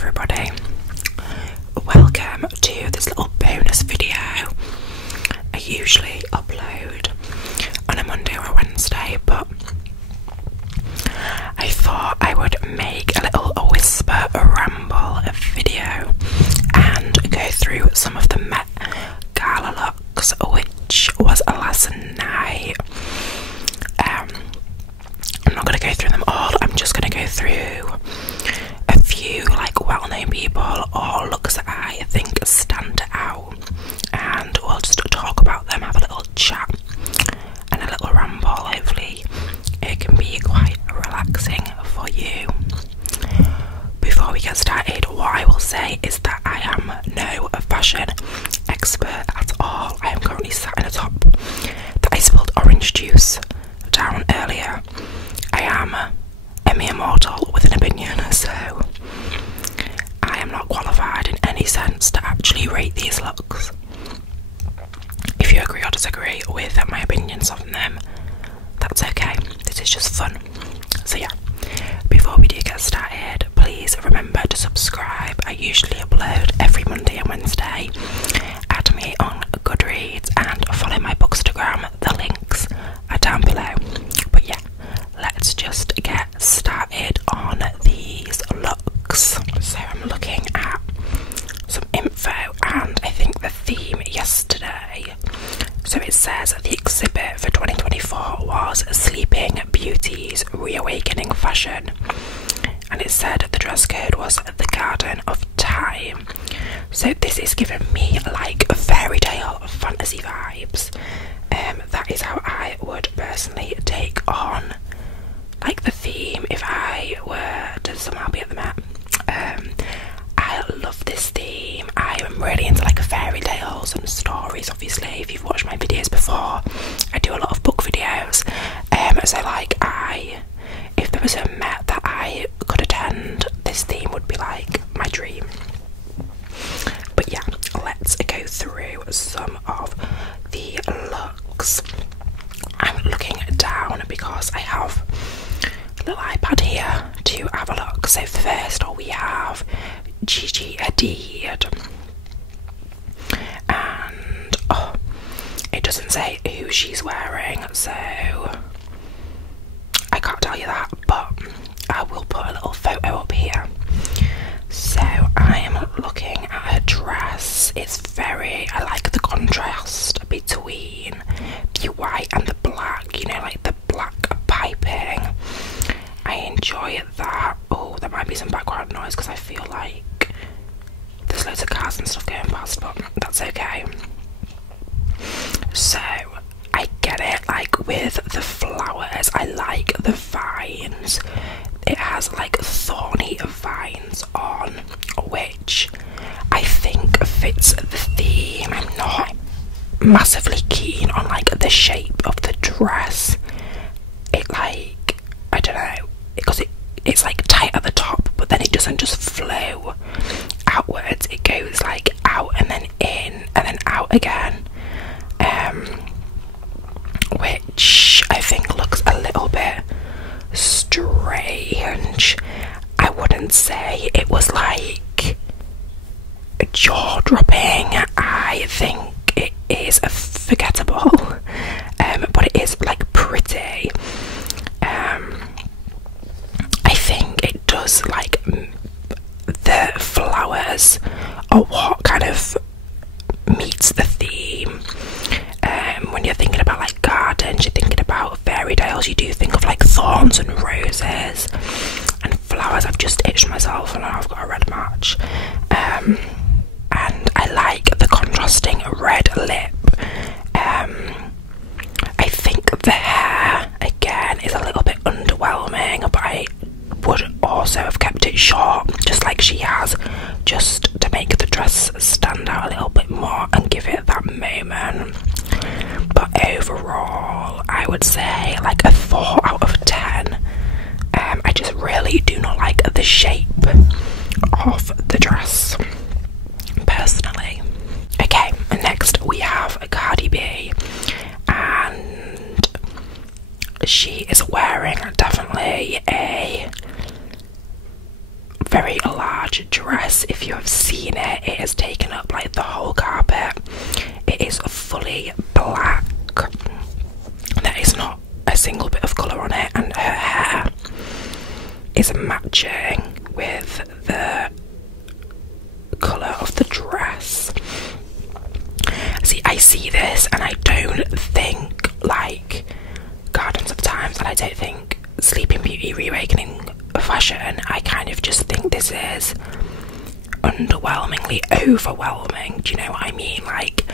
everybody, welcome to this little bonus video. I usually upload on a Monday or a Wednesday, but I thought I would make a little whisper, a ramble video and go through some of the Met Gala looks, which was last night. I'm not going to go through them all, I'm just going to go through a few like well-known people or looks that I think stand out, and we'll just talk about them, have a little chat and a little ramble. Hopefully it can be quite relaxing for you. Before we get started, what I will say is that I am no fashion expert at all. I am currently sat in a top that I spilled orange juice down earlier. I am a mere mortal with an opinion, so I am not qualified in any sense to actually rate these looks. If you agree or disagree with my opinions on them, that's okay. This is just fun. So yeah, before we do get started, please remember to subscribe. I usually upload every Monday and Wednesday. Add me on Goodreads and follow my Bookstagram. The links are down below. But yeah, let's just get started on these looks. So I'm looking at some info, and I think the theme yesterday, so it says the exhibit for 2024 was Sleeping Beauty's Reawakening fashion, and it said the dress code was the Garden of Time. So this is giving me like fairy tale fantasy vibes. That is how I would personally take on like the theme if I were to somehow be at the Met. I love this theme. I am really into like fairy tales and stories. Obviously, if you've watched my videos before, I do a lot of book videos. So like if there was a Met that I could attend, this theme would be like my dream. But yeah, let's go through some of the looks. I'm looking down because I have a little iPad here to have a look. So first we have Gigi Hadid, and it doesn't say who she's wearing, so I can't tell you that, but I will put a little photo up here. So I am looking at her dress. It's I like the contrast between the white and the black, you know, like the black piping. I enjoy that. Oh, there might be some background noise because I feel like there's loads of cars and stuff going past, but that's okay. So I get it, like with the flowers, I like the vines. It has like thorny vines on, which I think fits the theme. I'm not massively keen on like the shape of the dress. It like, I don't know, because it's like tight at the top, but then it doesn't just flow outwards. It goes like out and then in and then out again, which I think looks a little bit strange. I wouldn't say it was like jaw-dropping. I think it is forgettable, but it is like pretty. I think it does like the flowers or what kind of meets the theme. When you're thinking about like gardens, you're thinking about fairy tales, you do think of like thorns and roses and flowers. I've just itched myself and now I've got a red match. And I like the contrasting red lip. I think the hair again is a little bit underwhelming, but I would also have kept it short, just like she has, just to make the dress stand out a little bit more and give it that moment. But overall, I would say like a 4 out of 10. I just really do not like the shape of the dress, personally. Okay, next we have Cardi B, and she is wearing definitely a very light large dress. If you have seen it, it has taken up like the whole carpet. It is fully black. There is not a single bit of colour on it, and her hair is matching with the colour of the dress. See, I see this and I don't think like Gardens of Times, and I don't think Sleeping Beauty Reawakening fashion. I kind of just think this is underwhelmingly overwhelming. Do you know what I mean? Like,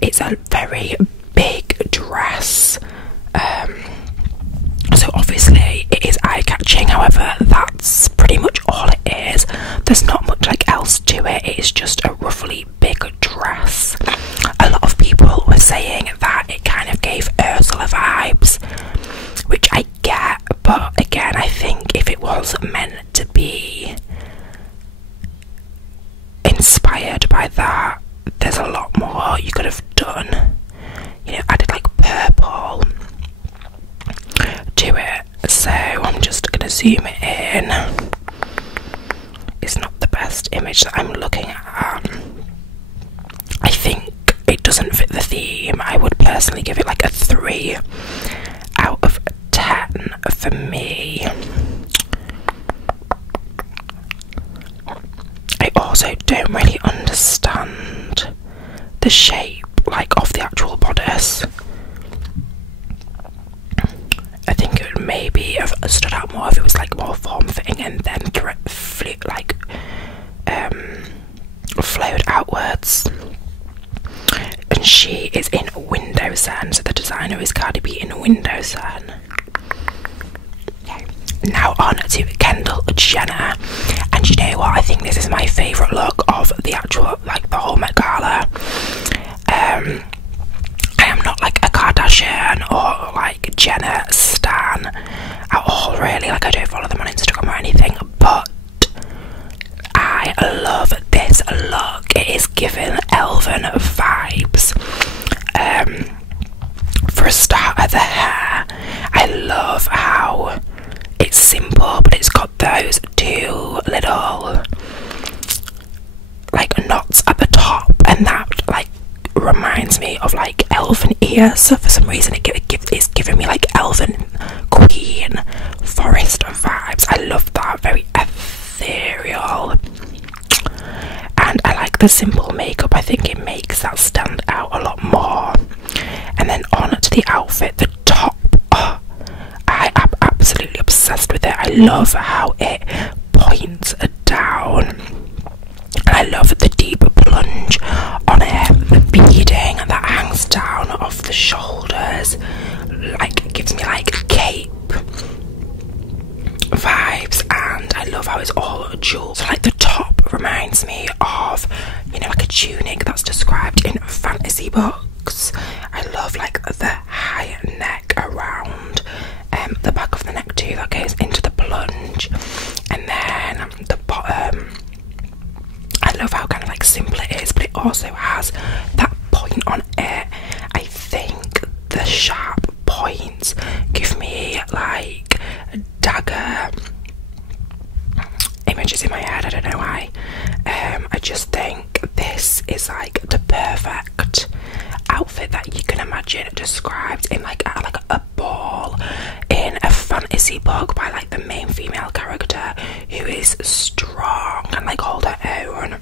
it's a very big dress, so obviously it is eye-catching. However, that's pretty much all it is. There's not much like else to it. It is just a roughly big dress. A lot of people were saying that it kind of gave Ursula vibes, which I get, but again, I think if it was meant to be inspired by that, there's a lot more you could have done. You know, added like purple to it. So I'm just gonna zoom it in. It's not the best image that I'm looking at. I think it doesn't fit the theme. I would personally give it like a 3 out of 10 for me. I also don't really understand the shape like of the actual bodice. I think it would maybe have stood out more if it was like more form-fitting and then flowed outwards. And she is in Windowsen, so the designer is Cardi B in Windowsen. Okay. Now on to Kendall Jenner, and you know what? I think this is my favourite look of the actual, like the whole Met Gala. I am not like a Kardashian or like Jenner stan at all, really. Like, I don't follow them on Instagram or anything, but I love this look. It is giving Elven vibes. For a start, the hair, I love how it's simple, but it's got those 2 little like knots at the top, and that like reminds me of like elven ears. So for some reason it's giving me like elven queen forest vibes. I love that, very ethereal, and I like the simple makeup. I think it makes that stand out a lot more. And then on to the outfit, the top, oh, I am absolutely obsessed with it. I love how it points down. I love the deep plunge on it, the beading that hangs down off the shoulders, like it gives me like cape vibes, and I love how it's all jewels. So like the top reminds me of, you know, like a tunic that's described in fantasy books. I love like the high neck around the back of the neck too, that goes into the plunge, and then the bottom, I love how kind of like simple it is, but it also has that point on it. I think the sharp points give me like dagger images in my head. I don't know why. I just think this is like the perfect outfit that you can imagine described in like a ball in a fantasy book by like the main female character who is strong and like hold her own,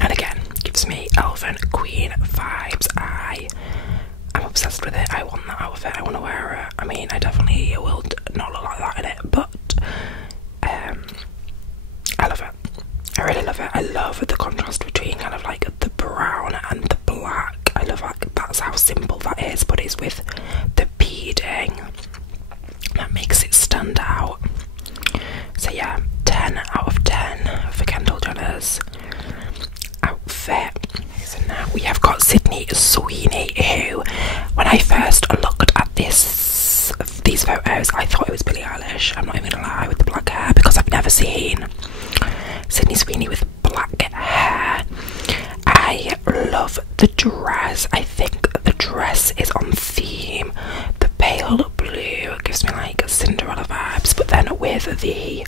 and again gives me elven queen vibes. I'm obsessed with it. I want that outfit. I want to wear it. I mean, I definitely will not look like that in it, but I love it. I really love it. I love the contrast between kind of like the brown and the black. I love like that's how simple that is, but it's with the beading that makes it stand out. So yeah, 10 out of 10 for Kendall Jenner's outfit. So now we have got Sweeney, who, when I first looked at these photos, I thought it was Billie Eilish. I'm not even gonna lie, with the black hair, because I've never seen Sweeney with black hair. I love the dress. I think the dress is on theme. The pale blue gives me like Cinderella vibes, but then with the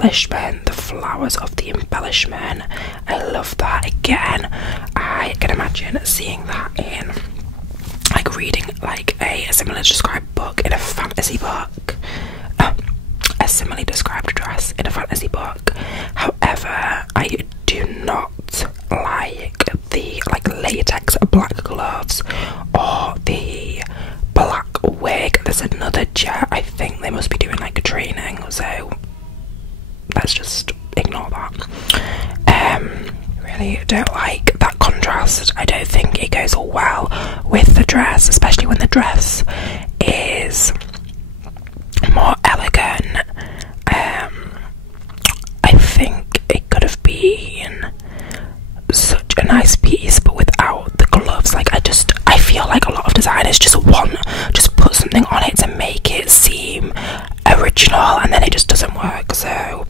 embellishment, the flowers of the embellishment. I love that. Again, I can imagine seeing that in like reading like a similarly described book in a fantasy book, a similarly described dress in a fantasy book. However, I do not like the like latex black gloves or the black wig. There's another jet. I think they must be doing like a training, so let's just ignore that. Really don't like that contrast. I don't think it goes well with the dress, especially when the dress is more elegant. I think it could have been such a nice piece, but without the gloves. Like I feel like a lot of designers just put something on it to make it seem original, and then it just doesn't work. So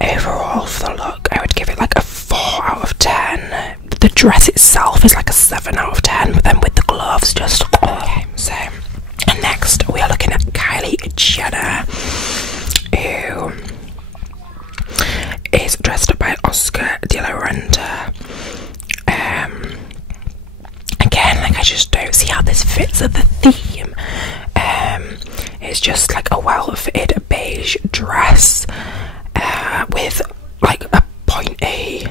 overall for the look, I would give it like a 4 out of 10. The dress itself is like a 7 out of 10, but then with the gloves, just okay. So next we are looking at Kylie Jenner, who is dressed up by Oscar de la Renta. Again, like I just don't see how this fits the theme. It's just like a well-fitted beige dress with like a pointy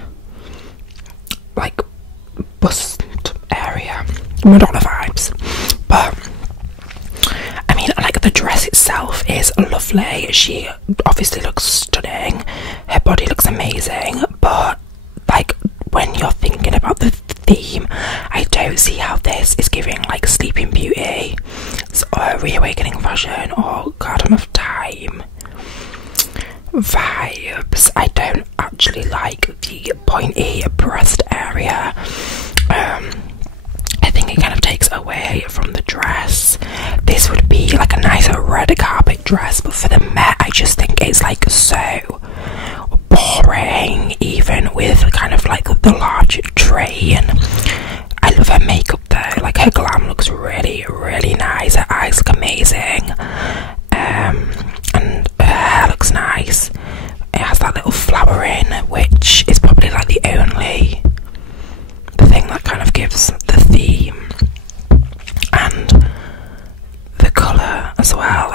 like bust area, Madonna vibes. But I mean, like the dress itself is lovely. She obviously looks stunning. Her body looks amazing. But like when you're thinking about the theme, I don't see how this is giving like Sleeping Beauty or Reawakening fashion or Garden of Time vibes. I don't actually like the pointy breast area. I think it kind of takes away from the dress. This would be like a nicer red carpet dress, but for the Met, I just think it's like so boring, even with kind of like the large train. I love her makeup though. Like her glam looks really, really nice. Her eyes look amazing, and her hair looks nice. It has that little flower in, which is probably like the only thing that kind of gives the theme, and the colour as well.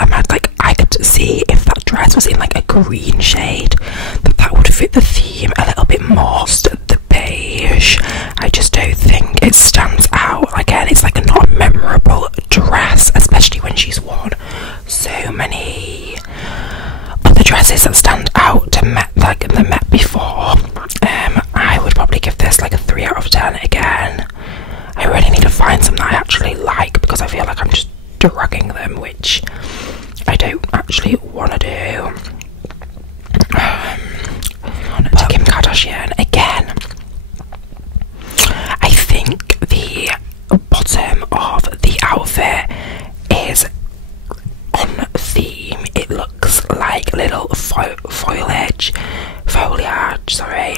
I could see if that dress was in like a green shade, that would fit the theme a little bit more. The beige, I just don't think it stands out. Again, it's like a not memorable dress, especially when she's worn so many other dresses that stand out to the Met before. I would probably give this like a 3 out of 10 again. I really need to find some that I actually like, because I feel like I'm just dragging them, which I don't actually want to do. To Kim Kardashian again. I think the bottom of the outfit is on theme. It looks like little foliage,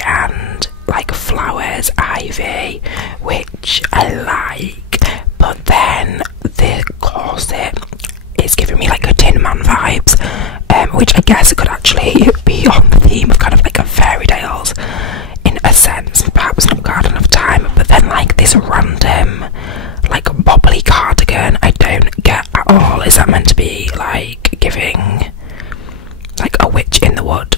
and like flowers, ivy, which I like. But then the corset is giving me like a Tin Man vibes, which I guess it could actually be on the theme of kind of like a fairy tales in a sense, perhaps not Garden of Time. But then like this random like bobbly cardigan, I don't get at all. Is that meant to be like giving like a witch in the wood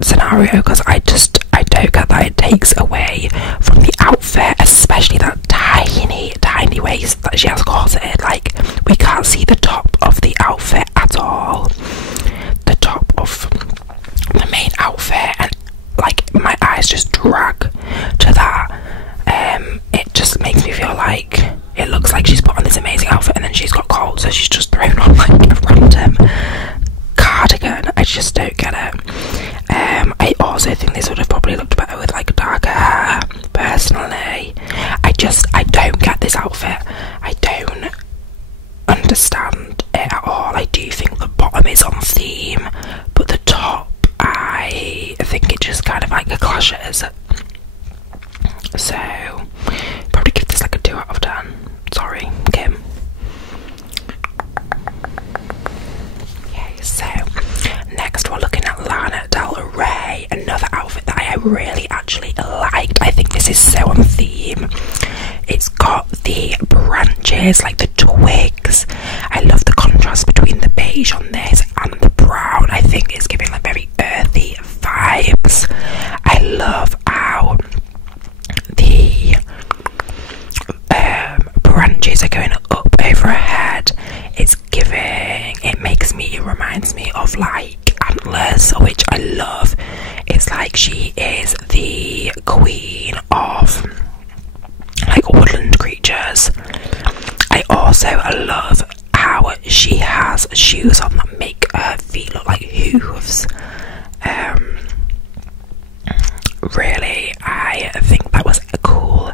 scenario? Because I don't get that. It takes away from the outfit, especially that tiny waist that she has corseted. Like we can't see the top of the outfit at all, the top of the main outfit, and like my eyes just drag to that. It just makes me feel like it looks like she's put on this amazing outfit and then she's got cold, so she's just thrown on like a random cardigan. I just don't get it. I also think this would have probably looked better with like darker hair, personally. I don't get this outfit. I don't understand it at all. I do think the bottom is on theme, but the top, I think it just kind of like clashes. So probably give this like a 2 out of 10. Sorry, Kim. Okay, so next we're looking at Lana really actually liked. I think this is so on theme. It's got the branches, like the twigs. I love the contrast between the beige on this and the brown. I think it's giving like very earthy vibes. I love how the branches are going up over her head. It reminds me of like antlers, which I love. It's like she is the queen of like woodland creatures. I also love how she has shoes on that make her feet look like hooves. Really, I think that was a cool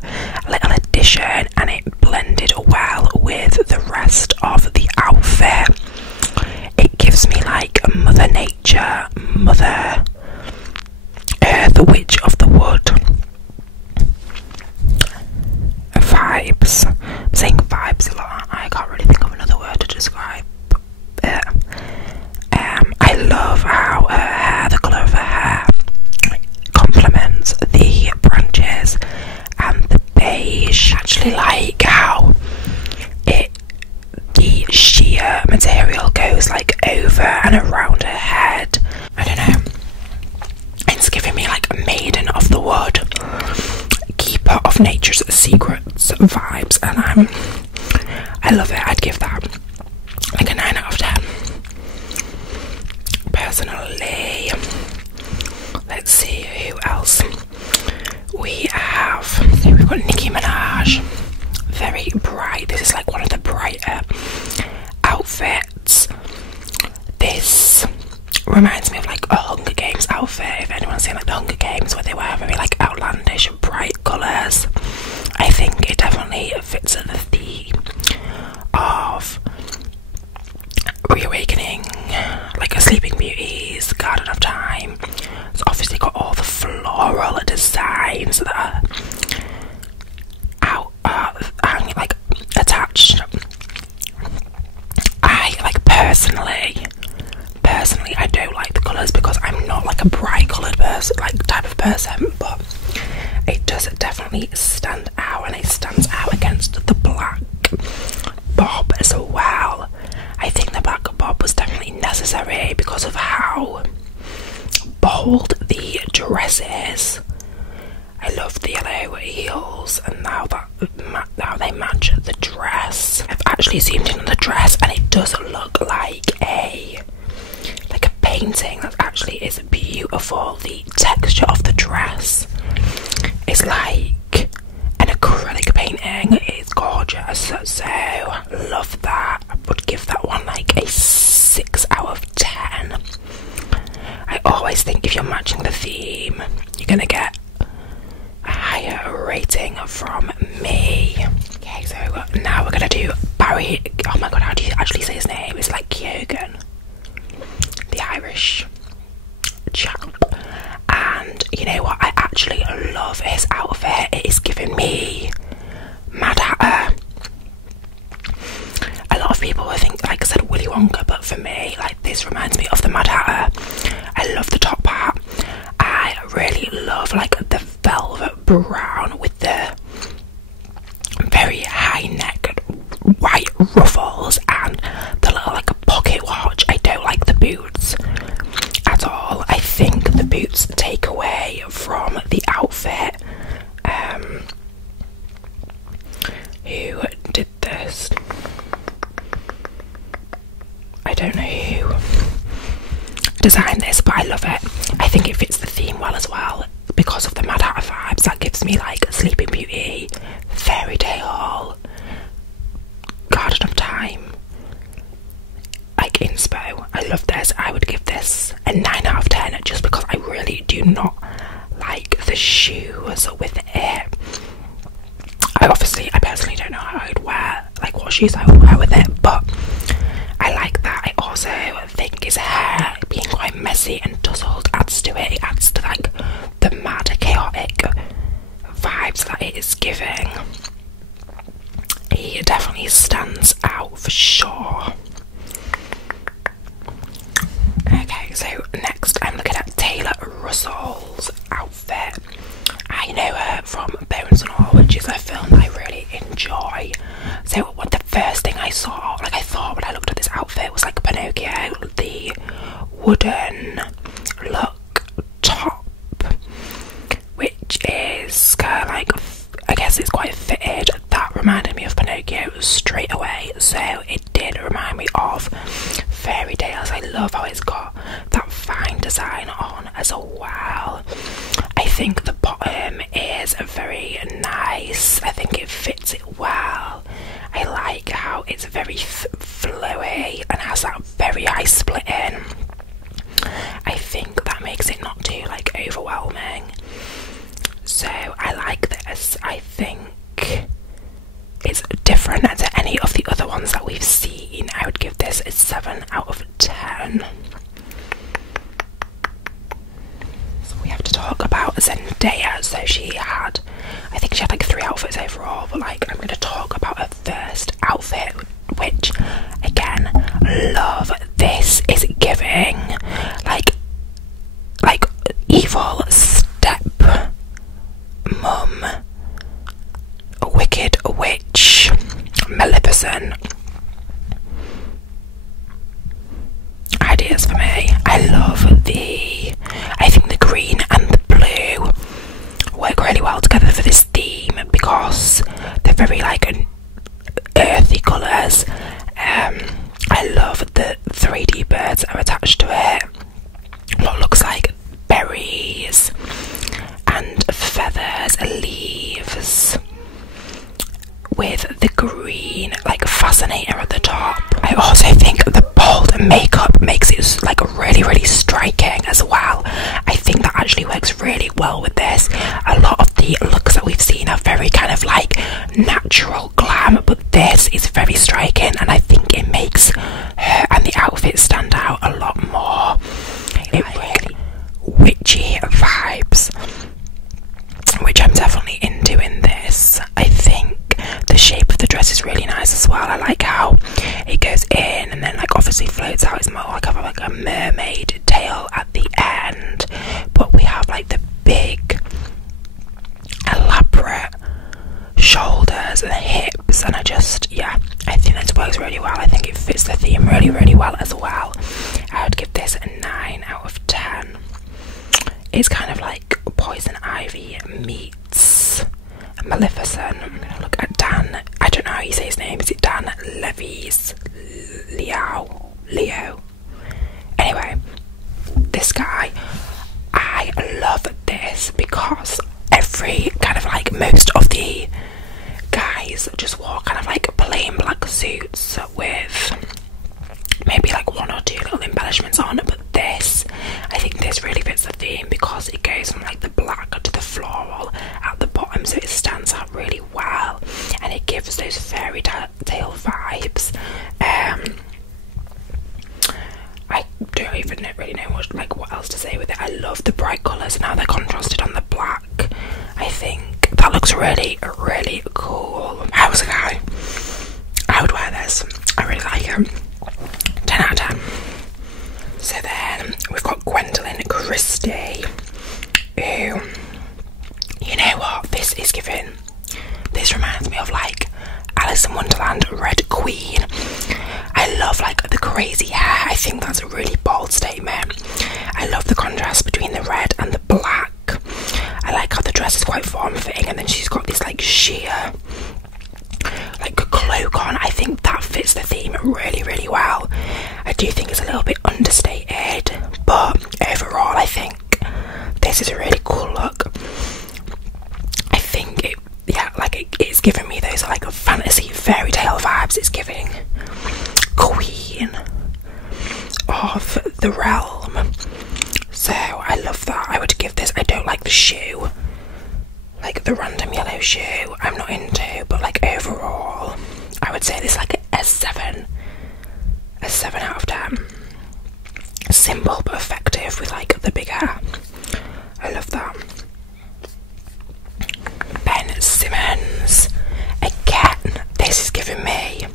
little addition, and it blended well with the rest of the outfit. It gives me like Mother Nature, Mother Earth, the Witch of the Wood vibes. I'm saying vibes a lot. I can't really think of another word to describe it. I love how her hair, the colour of her hair, complements the branches and the beige. I actually like how the sheer material goes like over and around her head. I don't know. It's giving me like Maiden of the Wood, Keeper of Nature's Secrets vibes, and I love it. I'd give that like a 9 out of 10. Personally, let's see who else we have. So we've got Nicki Minaj, very bright. This is like one of the brighter outfits. This reminds me of like a Hunger Games outfit, if anyone's seen like the Hunger Games where they wear very like outlandish bright colours. I think it definitely fits the theme of Reawakening, like a Sleeping Beauty's Garden of Time. It's obviously got all the floral designs that are like attached. I like personally I don't like the colours because I'm not like a bright coloured person, like type of person, but it does definitely stand out, and it stands out against the black bob as well. I think the black bob was definitely necessary because of how bold the dress is. I love the yellow heels and how they match the dress. I've actually zoomed in on the dress, and it does look like a painting that actually is beautiful. The texture of the dress is like an acrylic painting. It's gorgeous, so love that. I would give that one like a 6 out of 10. I always think if you're matching the theme, you're gonna get a higher rating from me. Okay, so now we're gonna do Barry. Oh my god, how do you actually say his name? It's like Keoghan, the Irish chap. And you know what? I actually love his outfit. It is giving me Mad Hatter. A lot of people I think, like I said, Willy Wonka, but for me, like, this reminds me of the Mad Hatter. I love the top hat. I really love like the velvet brown with the very high neck white ruffles and the little like a pocket watch. I don't like the boots at all. I think the boots take away from the outfit. Who did this? I don't know who designed this, but I love it. I think it fits the theme well as well because of the Mad Hatter vibes. That gives me like Sleeping Beauty, Fairy Tale, Garden of Time, like inspo. I love this. I would give this a 9 out of 10 just because I really do not like the shoes with it. I personally don't know how I would wear, like what shoes I would wear with it, but I like that. I also think his hair being quite messy and tousled adds to it. It adds to like the mad chaotic vibes that it is giving. He definitely stands out for sure. Okay, so next I'm looking at Taylor Russell's outfit. as well. I think the bottom is very nice. I think it fits it well. I like how it's very flowy and has that very high split in. I think that makes it not too like overwhelming. So I like this. I think it's different to any of the other ones that we've seen. I would give this a 7 out of 10. So we have to talk about Zendaya. So I think she had like 3 outfits overall, but like I'm going to talk about her first outfit, which again, love. This is giving like evil step mum, a wicked witch, Maleficent. Ideas for me. I think the green and the blue work really well together for this theme because they're very like earthy colours. I love the 3D birds that are attached to it. What looks like berries and feathers, leaves, with the green like fascinator at the top. I also think the bold makeup makes it like really striking as well. I think that actually works really well with this. A lot of the looks that we've seen are very kind of like natural glam, but this is very striking, and I think it makes her and the outfit stand out a lot more. It really witchy vibes, which I'm definitely into in this. I think the shape of the dress is really nice as well. I like how it goes in and then like obviously floats out. It's more like a mermaid tail at the end, but we have like the big elaborate shoulders and hips, and I think this works really well. I think it fits the theme really well as well. I would give this a 9 out of 10. It's kind of like Poison Ivy meets Maleficent. I'm gonna look at Dan. I don't know how you say his name. Is it Dan Levy's Leo? Anyway, this guy, I love this because every kind of like most of the guys just wore kind of like plain black suits with maybe like 1 or 2 little embellishments on, but I think this really fits the theme because it goes from like the black to the floral at the bottom, so it stands out really well and it gives those fairy tale vibes. I don't even really know what else to say with it. I love the bright colours and how they're contrasted on the black. I think that looks really cool. I was a guy, I would wear this. I really like it. 10 out of 10. So then we've got Gwendolyn Christie, who, you know what, this reminds me of like Alice in Wonderland Red Queen. I love like the crazy hair. I think that's a really bold statement. I love the contrast between the red and the black. I like how the dress is quite form-fitting, and then she's got this like sheer like a cloak on. I think that fits the theme really well. I do think it's a little bit understated, but overall I think this is a really cool look. I think it's giving me those like fantasy fairy tale vibes. It's giving queen of the realm, so I love that. I would give this, I don't like the shoe, like the random yellow shoe, I'm not into, but like overall I would say this like a 7 out of 10. Simple but effective with like the big hair. I love that. Ben Simmons, again, this is giving me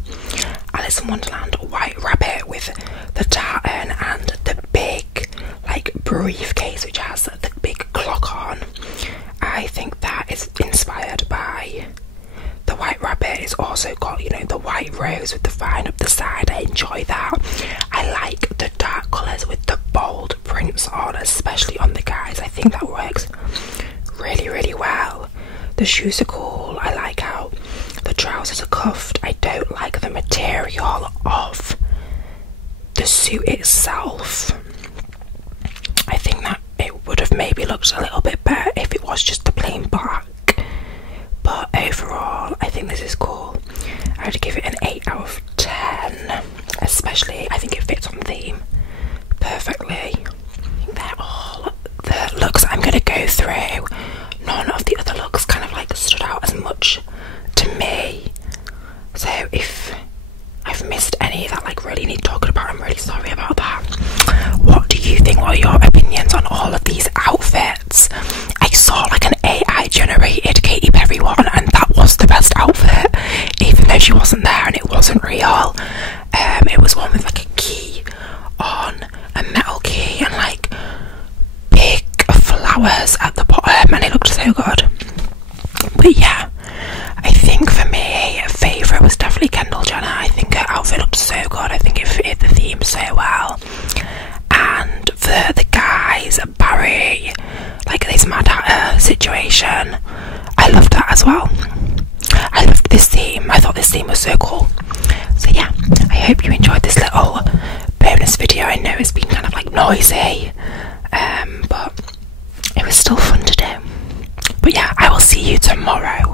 Alice in Wonderland White Rabbit with the tartan and the big like briefcase which has the big clock on. I think that is inspired by the White Rabbit. It's also got, you know, the white rose with the vine up the side. I enjoy that. I like the dark colours with the bold prints on, especially on the guys. I think that works really well. The shoes are cool. I like how the trousers are cuffed. I don't like the material of the suit itself. I think that looked a little bit better if it was just the plain black. But overall, I think this is cool. I would give it an 8 out of 10. Especially, I think it fits on theme perfectly. I think they're all the looks I'm going to go through. None of the other looks kind of like stood out as much to me. So if I've missed any that like really need talking about, I'm really sorry about that. What do you think? What are your opinions on all of these outfits? I saw like an AI generated Katy Perry one, and that was the best outfit, even though she wasn't there and it wasn't real. It was one with like a key on, a metal key, and like big flowers at the bottom, and it looked so good. But yeah, I think for me, favourite was definitely Kendall Jenner. I think her outfit looked so good. I think it fit the theme so well. And for the guys, Barry, like this Mad Hatter situation, I loved that as well. I loved this theme. I thought this theme was so cool. So yeah, I hope you enjoyed this little bonus video. I know it's been kind of like noisy, but it was still fun to do. But yeah, I will see you tomorrow.